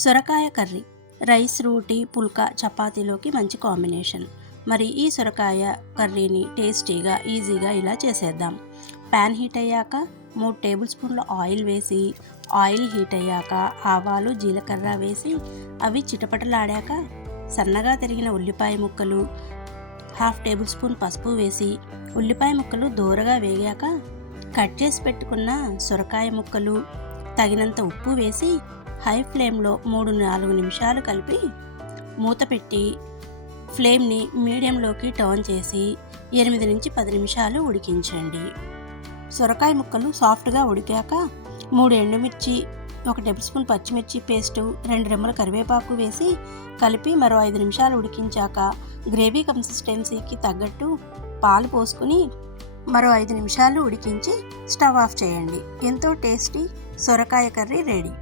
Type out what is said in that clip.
సొరకాయ curry rice రోటీ పుల్కా చపాతీలోకి మంచి కాంబినేషన్. మరి ఈ సొరకాయ కర్రీని టేస్టీగా ఈజీగా ఇలా చేసేద్దాం. ప్యాన్ హీట్ అయ్యాక మూడు టేబుల్ స్పూన్ల ఆయిల్ వేసి ఆయిల్ హీట్ అయ్యాక ఆవాలు జీలకర్ర వేసి అవి చిటపటలాడాక సన్నగా తరిగిన ఉల్లిపాయ ముక్కలు హాఫ్ టేబుల్ స్పూన్ పసుపు వేసి ఉల్లిపాయ ముక్కలు దూరగా వేగాక కట్ చేసి పెట్టుకున్న సొరకాయ ముక్కలు తగినంత ఉప్పు వేసి హై ఫ్లేమ్లో మూడు నాలుగు నిమిషాలు కలిపి మూత పెట్టి ఫ్లేమ్ని మీడియంలోకి టర్న్ చేసి ఎనిమిది నుంచి పది నిమిషాలు ఉడికించండి. సొరకాయ ముక్కలు సాఫ్ట్గా ఉడికాక మూడు ఎండుమిర్చి ఒక టేబుల్ స్పూన్ పచ్చిమిర్చి పేస్టు రెండు రెమ్మల కరివేపాకు వేసి కలిపి మరో ఐదు నిమిషాలు ఉడికించాక గ్రేవీ కన్సిస్టెన్సీకి తగ్గట్టు పాలు పోసుకుని మరో ఐదు నిమిషాలు ఉడికించి స్టవ్ ఆఫ్ చేయండి. ఎంతో టేస్టీ సొరకాయ కర్రీ రెడీ.